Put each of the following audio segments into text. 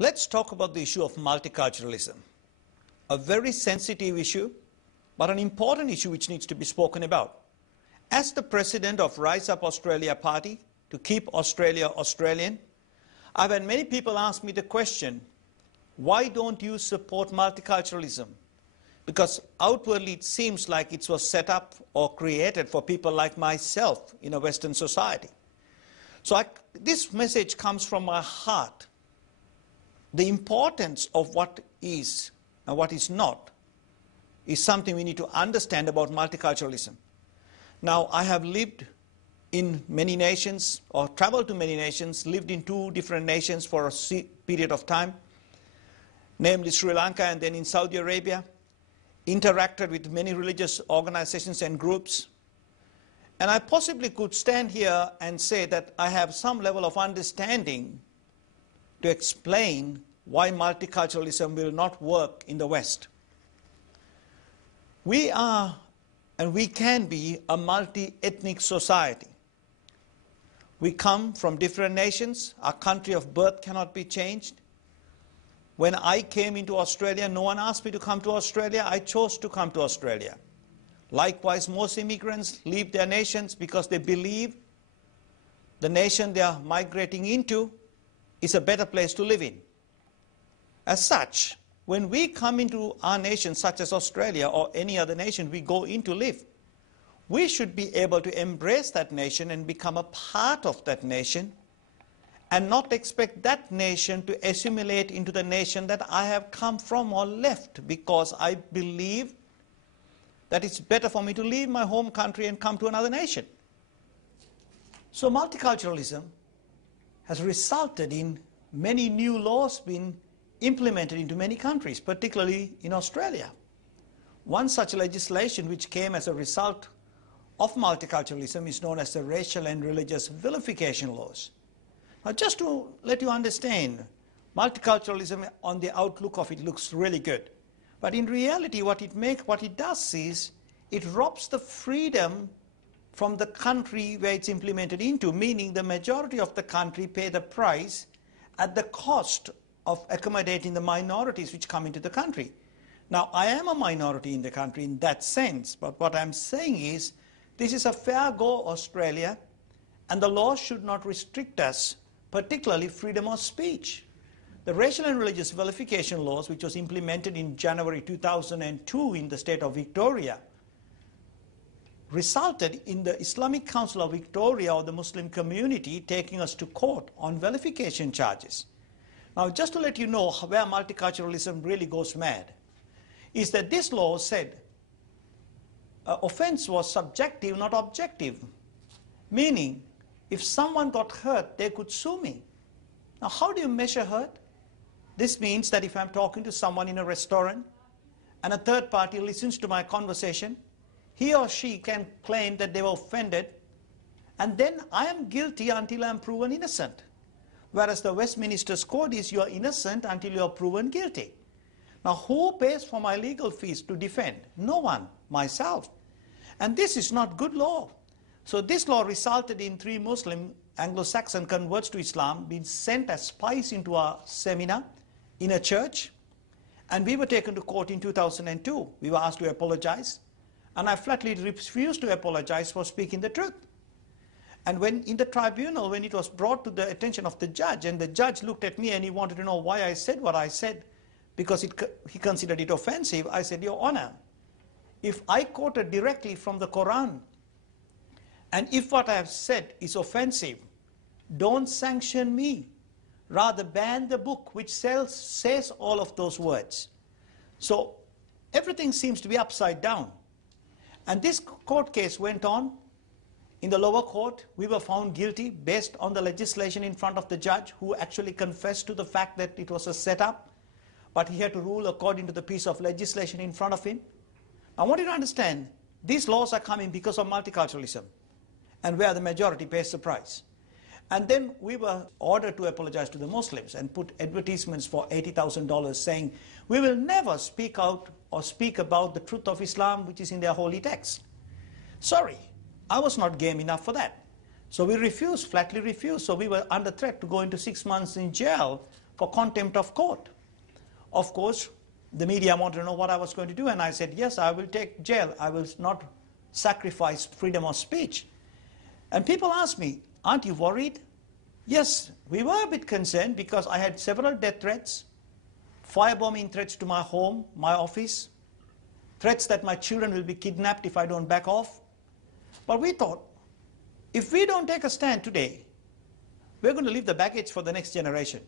Let's talk about the issue of multiculturalism. A very sensitive issue, but an important issue which needs to be spoken about. As the president of Rise Up Australia Party, to keep Australia Australian, I've had many people ask me the question, why don't you support multiculturalism? Because outwardly it seems like it was set up or created for people like myself in a Western society. So this message comes from my heart. The importance of what is and what is not is something we need to understand about multiculturalism. Now, I have lived in many nations, or traveled to many nations, lived in 2 different nations for a period of time, namely Sri Lanka and then in Saudi Arabia, interacted with many religious organizations and groups, and I possibly could stand here and say that I have some level of understanding to explain why multiculturalism will not work in the West. We are, and we can be, a multi-ethnic society. We come from different nations. Our country of birth cannot be changed. When I came into Australia, no one asked me to come to Australia. I chose to come to Australia. Likewise, most immigrants leave their nations because they believe the nation they are migrating into is a better place to live in. As such, when we come into our nation, such as Australia or any other nation we go in to live, we should be able to embrace that nation and become a part of that nation and not expect that nation to assimilate into the nation that I have come from or left, because I believe that it's better for me to leave my home country and come to another nation. So multiculturalism has resulted in many new laws being implemented into many countries, particularly in Australia. One such legislation which came as a result of multiculturalism is known as the racial and religious vilification laws. Now, just to let you understand, multiculturalism on the outlook of it looks really good. But in reality, what it does is it robs the freedom from the country where it's implemented into, meaning the majority of the country pay the price at the cost of accommodating the minorities which come into the country. Now, I am a minority in the country in that sense, but what I'm saying is this is a fair go, Australia, and the law should not restrict us, particularly freedom of speech. The racial and religious vilification laws, which was implemented in January 2002 in the state of Victoria, resulted in the Islamic Council of Victoria, or the Muslim community, taking us to court on vilification charges. Now, just to let you know where multiculturalism really goes mad, is that this law said offense was subjective, not objective, meaning if someone got hurt, they could sue me. Now, how do you measure hurt? This means that if I'm talking to someone in a restaurant and a third party listens to my conversation, he or she can claim that they were offended, and then I am guilty until I am proven innocent. Whereas the Westminster's code is you are innocent until you are proven guilty. Now, who pays for my legal fees to defend? No one, myself. And this is not good law. So this law resulted in 3 Muslim Anglo-Saxon converts to Islam being sent as spies into a seminar in a church, and we were taken to court in 2002. We were asked to apologize, and I flatly refused to apologize for speaking the truth. And when in the tribunal, when it was brought to the attention of the judge, and the judge looked at me and he wanted to know why I said what I said, because he considered it offensive, I said, Your Honor, if I quoted directly from the Qur'an, and if what I have said is offensive, don't sanction me. Rather ban the book which says all of those words. So everything seems to be upside down. And this court case went on. In the lower court, we were found guilty based on the legislation in front of the judge, who actually confessed to the fact that it was a setup, but he had to rule according to the piece of legislation in front of him. I want you to understand, these laws are coming because of multiculturalism, and where the majority pays the price. And then we were ordered to apologize to the Muslims and put advertisements for $80,000 saying, we will never speak out or speak about the truth of Islam which is in their holy text. Sorry, I was not game enough for that. So we refused, flatly refused. So we were under threat to go into 6 months in jail for contempt of court. Of course, the media wanted to know what I was going to do, and I said, yes, I will take jail. I will not sacrifice freedom of speech. And people asked me, aren't you worried? Yes, we were a bit concerned because I had several death threats, firebombing threats to my home, my office, threats that my children will be kidnapped if I don't back off. But we thought, if we don't take a stand today, we're going to leave the baggage for the next generation.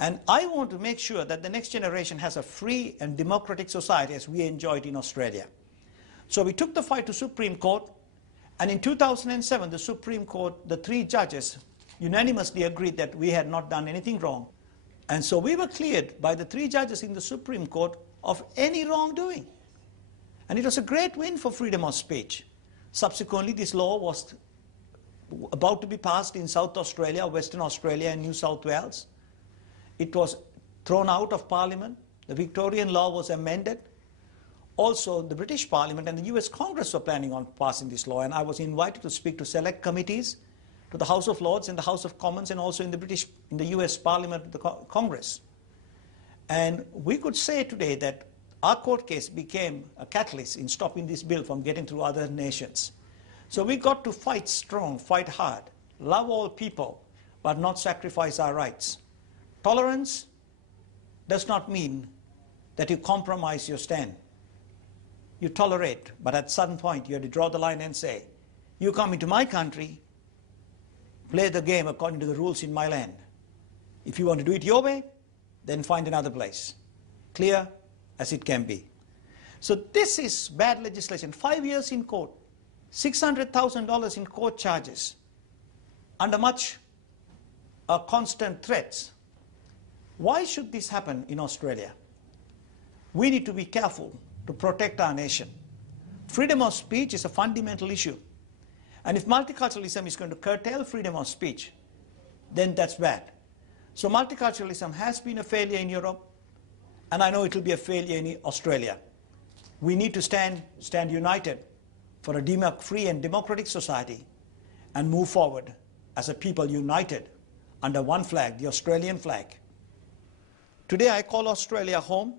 And I want to make sure that the next generation has a free and democratic society as we enjoyed in Australia. So we took the fight to Supreme Court, and in 2007, the Supreme Court, the 3 judges unanimously agreed that we had not done anything wrong. And so we were cleared by the 3 judges in the Supreme Court of any wrongdoing. And it was a great win for freedom of speech. Subsequently, this law was about to be passed in South Australia, Western Australia, and New South Wales. It was thrown out of Parliament. The Victorian law was amended. Also, the British Parliament and the US Congress were planning on passing this law, and I was invited to speak to select committees, to the House of Lords and the House of Commons, and also in the US Parliament, the Congress. And we could say today that our court case became a catalyst in stopping this bill from getting through other nations. So we got to fight strong, fight hard, love all people, but not sacrifice our rights. Tolerance does not mean that you compromise your stand. You tolerate, but at a certain point you have to draw the line and say, you come into my country, play the game according to the rules in my land. If you want to do it your way, then find another place. Clear as it can be. So this is bad legislation. 5 years in court, $600,000 in court charges, under much constant threats. Why should this happen in Australia? We need to be careful to protect our nation. Freedom of speech is a fundamental issue. And if multiculturalism is going to curtail freedom of speech, then that's bad. So multiculturalism has been a failure in Europe, and I know it will be a failure in Australia. We need to stand united for a free and democratic society and move forward as a people united under one flag, the Australian flag. Today I call Australia home,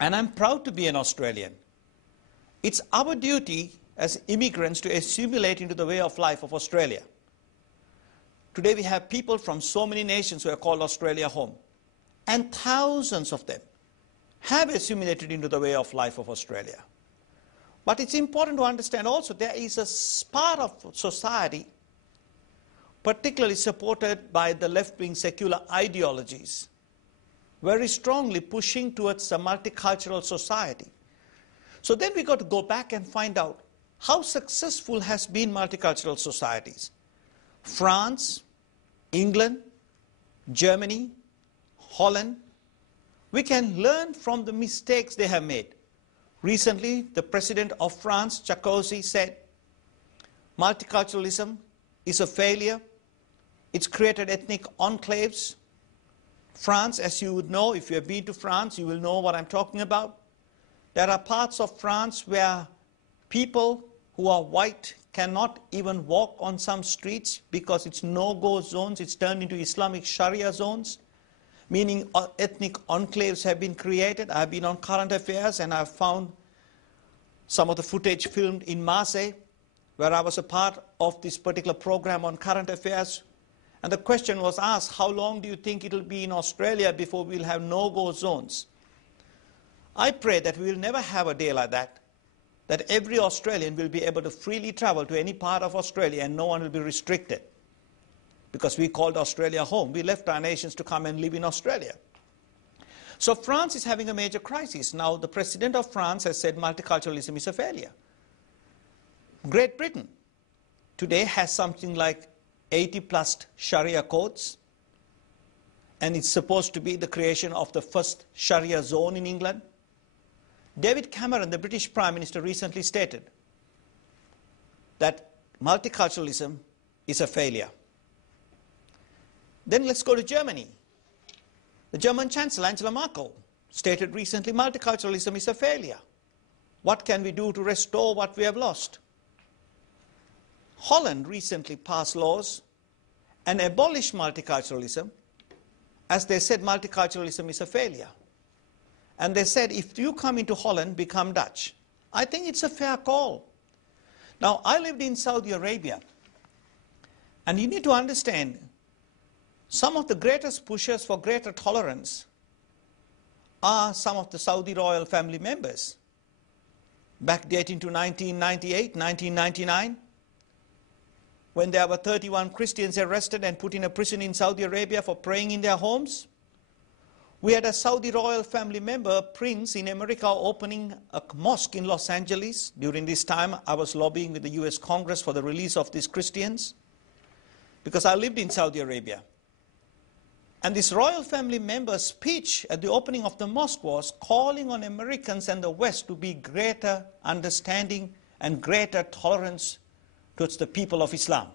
and I'm proud to be an Australian. It's our duty as immigrants to assimilate into the way of life of Australia. Today we have people from so many nations who are called Australia home, and thousands of them have assimilated into the way of life of Australia. But it's important to understand also there is a part of society, particularly supported by the left-wing secular ideologies, very strongly pushing towards a multicultural society. So then we got to go back and find out how successful has been multicultural societies. France, England, Germany, Holland. We can learn from the mistakes they have made. Recently, the president of France, Sarkozy, said, multiculturalism is a failure. It's created ethnic enclaves. France, as you would know, if you have been to France, you will know what I'm talking about. There are parts of France where people who are white cannot even walk on some streets because it's no-go zones. It's turned into Islamic Sharia zones, meaning ethnic enclaves have been created. I've been on Current Affairs and I've found some of the footage filmed in Marseille, where I was a part of this particular program on Current Affairs. And the question was asked, how long do you think it will be in Australia before we'll have no-go zones? I pray that we will never have a day like that every Australian will be able to freely travel to any part of Australia and no one will be restricted. Because we called Australia home. We left our nations to come and live in Australia. So France is having a major crisis. Now the president of France has said multiculturalism is a failure. Great Britain today has something like 80+ Sharia codes, and it's supposed to be the creation of the first Sharia zone in England. David Cameron, the British Prime Minister, recently stated that multiculturalism is a failure. Then let's go to Germany. The German Chancellor, Angela Merkel, stated recently multiculturalism is a failure. What can we do to restore what we have lost? Holland recently passed laws and abolished multiculturalism as they said, multiculturalism is a failure. And they said, if you come into Holland, become Dutch. I think it's a fair call. Now, I lived in Saudi Arabia, and you need to understand, some of the greatest pushers for greater tolerance are some of the Saudi royal family members. Backdating to 1998, 1999, when there were 31 Christians arrested and put in a prison in Saudi Arabia for praying in their homes. We had a Saudi royal family member, a prince in America, opening a mosque in Los Angeles. During this time, I was lobbying with the US Congress for the release of these Christians, because I lived in Saudi Arabia. And this royal family member's speech at the opening of the mosque was calling on Americans and the West to be greater understanding and greater tolerance towards the people of Islam,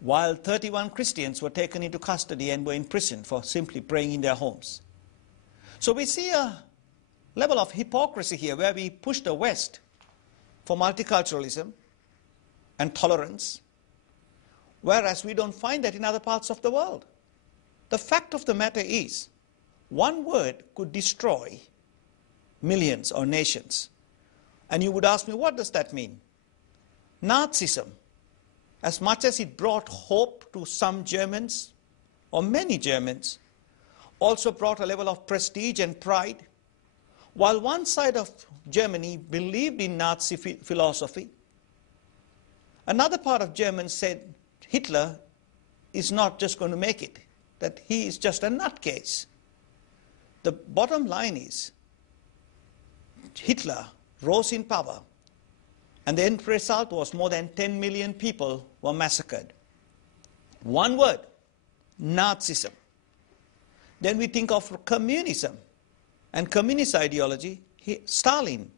while 31 Christians were taken into custody and were in prison for simply praying in their homes. So we see a level of hypocrisy here where we push the West for multiculturalism and tolerance, whereas we don't find that in other parts of the world. The fact of the matter is, one word could destroy millions or nations. And you would ask me, what does that mean? Nazism, as much as it brought hope to some Germans, or many Germans, also brought a level of prestige and pride. While one side of Germany believed in Nazi philosophy, another part of Germans said Hitler is not just going to make it, that he is just a nutcase. The bottom line is, Hitler rose in power, and the end result was more than 10 million people were massacred. One word, Nazism. Then we think of communism and communist ideology, Stalin.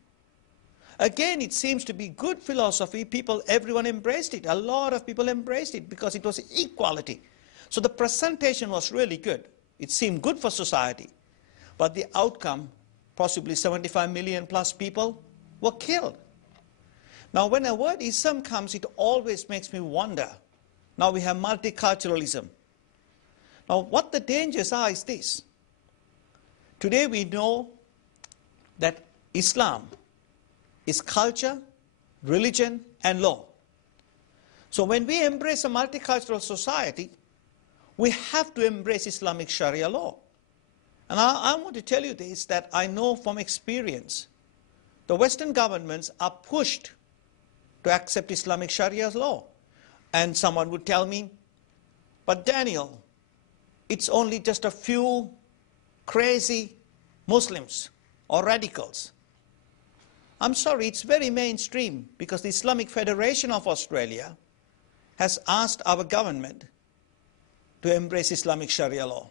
Again, it seems to be good philosophy. Everyone embraced it. A lot of people embraced it because it was equality. So the presentation was really good. It seemed good for society. But the outcome, possibly 75 million plus people, were killed. Now, when a word Islam comes, it always makes me wonder. Now we have multiculturalism. Now, what the dangers are is this. Today we know that Islam is culture, religion, and law. So when we embrace a multicultural society, we have to embrace Islamic Sharia law. And I want to tell you this, that I know from experience, the Western governments are pushed to accept Islamic Sharia law. And someone would tell me, but Daniel, it's only just a few crazy Muslims or radicals. I'm sorry, it's very mainstream, because the Islamic Federation of Australia has asked our government to embrace Islamic Sharia law.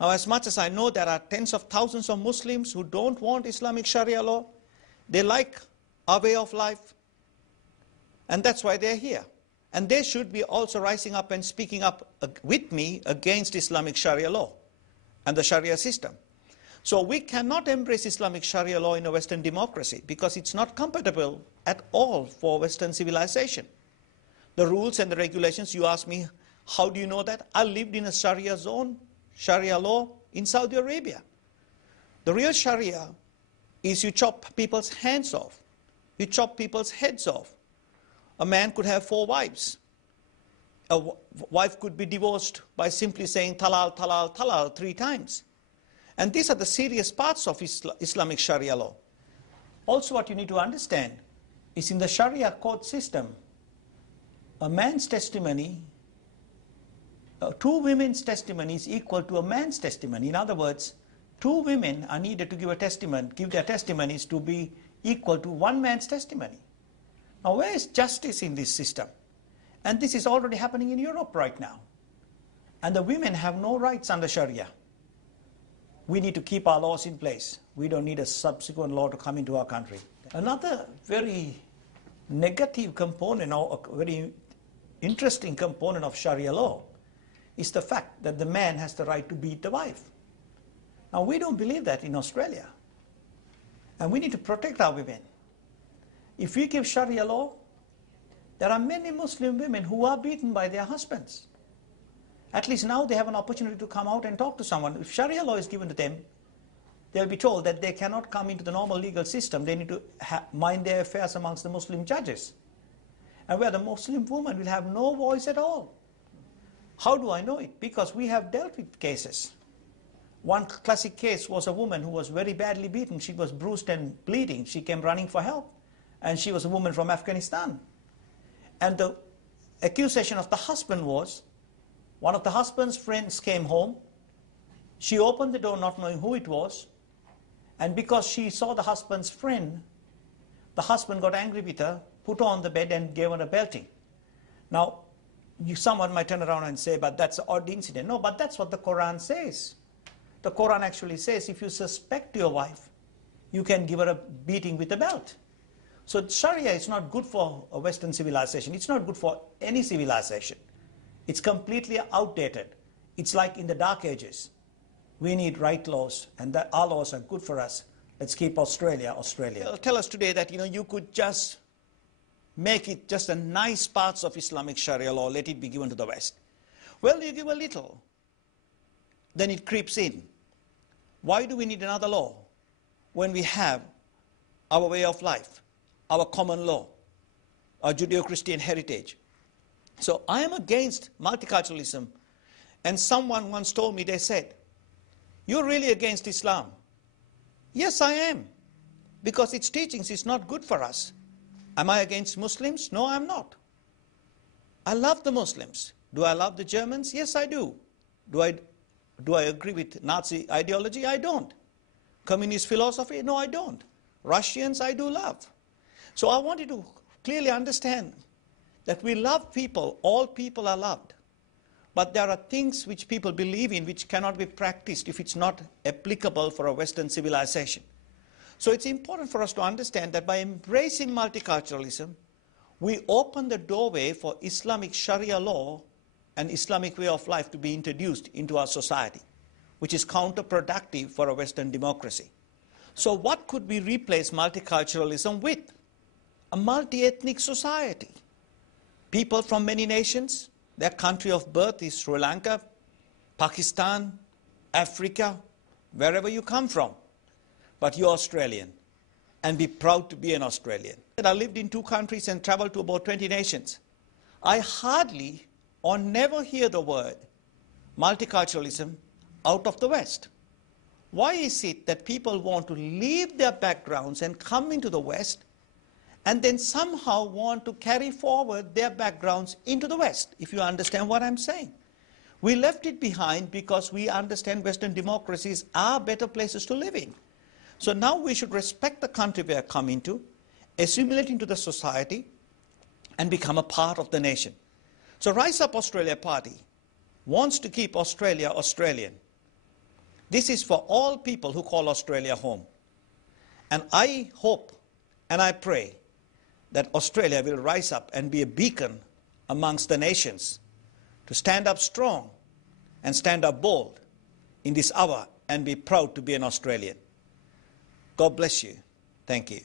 Now, as much as I know there are tens of thousands of Muslims who don't want Islamic Sharia law, they like our way of life, and that's why they're here. And they should be also rising up and speaking up with me against Islamic Sharia law and the Sharia system. So we cannot embrace Islamic Sharia law in a Western democracy because it's not compatible at all for Western civilization. The rules and the regulations, you ask me, how do you know that? I lived in a Sharia zone, Sharia law in Saudi Arabia. The real Sharia is you chop people's hands off. You chop people's heads off. A man could have 4 wives. A wife could be divorced by simply saying talal, talal, talal 3 times. And these are the serious parts of Islamic Sharia law. Also, what you need to understand is in the Sharia court system, a man's testimony, 2 women's testimony is equal to a man's testimony. In other words, 2 women are needed to give their testimonies to be equal to 1 man's testimony. Now, where is justice in this system? And this is already happening in Europe right now. And the women have no rights under Sharia. We need to keep our laws in place. We don't need a subsequent law to come into our country. Another very negative component, or a very interesting component of Sharia law, is the fact that the man has the right to beat the wife. Now, we don't believe that in Australia. And we need to protect our women. If we give Sharia law, there are many Muslim women who are beaten by their husbands. At least now they have an opportunity to come out and talk to someone. If Sharia law is given to them, they'll be told that they cannot come into the normal legal system. They need to mind their affairs amongst the Muslim judges. And where the Muslim woman will have no voice at all. How do I know it? Because we have dealt with cases. One classic case was a woman who was very badly beaten. She was bruised and bleeding. She came running for help. And she was a woman from Afghanistan. And the accusation of the husband was, one of the husband's friends came home. She opened the door not knowing who it was. And because she saw the husband's friend, the husband got angry with her, put her on the bed and gave her a belting. Now, someone might turn around and say, but that's an odd incident. No, but that's what the Qur'an says. The Qur'an actually says if you suspect your wife, you can give her a beating with a belt. So Sharia is not good for a Western civilization. It's not good for any civilization. It's completely outdated. It's like in the Dark Ages. We need right laws, and that our laws are good for us. Let's keep Australia, Australia. Tell us today that you could just make it just a nice parts of Islamic Sharia law, let it be given to the West. Well, you give a little, then it creeps in. Why do we need another law when we have our way of life, our common law, our Judeo-Christian heritage? So I am against multiculturalism. And someone once told me, they said, you're really against Islam. Yes, I am, because its teachings is not good for us. Am I against Muslims? No, I'm not. I love the Muslims. Do I love the Germans? Yes, I do. Do I agree with Nazi ideology? I don't. Communist philosophy? No, I don't. Russians, I do love. So I want you to clearly understand that we love people. All people are loved. But there are things which people believe in which cannot be practiced if it's not applicable for a Western civilization. So it's important for us to understand that by embracing multiculturalism, we open the doorway for Islamic Sharia law and Islamic way of life to be introduced into our society, which is counterproductive for a Western democracy. So what could we replace multiculturalism with? A multi-ethnic society. People from many nations. Their country of birth is Sri Lanka, Pakistan, Africa, wherever you come from. But you're Australian, and be proud to be an Australian. I lived in 2 countries and traveled to about 20 nations. I hardly or never hear the word multiculturalism out of the West. Why is it that people want to leave their backgrounds and come into the West and then somehow want to carry forward their backgrounds into the West, if you understand what I'm saying? We left it behind because we understand Western democracies are better places to live in. So now we should respect the country we are coming to, assimilate into the society, and become a part of the nation. So Rise Up Australia Party wants to keep Australia Australian. This is for all people who call Australia home. And I hope and I pray that Australia will rise up and be a beacon amongst the nations to stand up strong and stand up bold in this hour and be proud to be an Australian. God bless you. Thank you.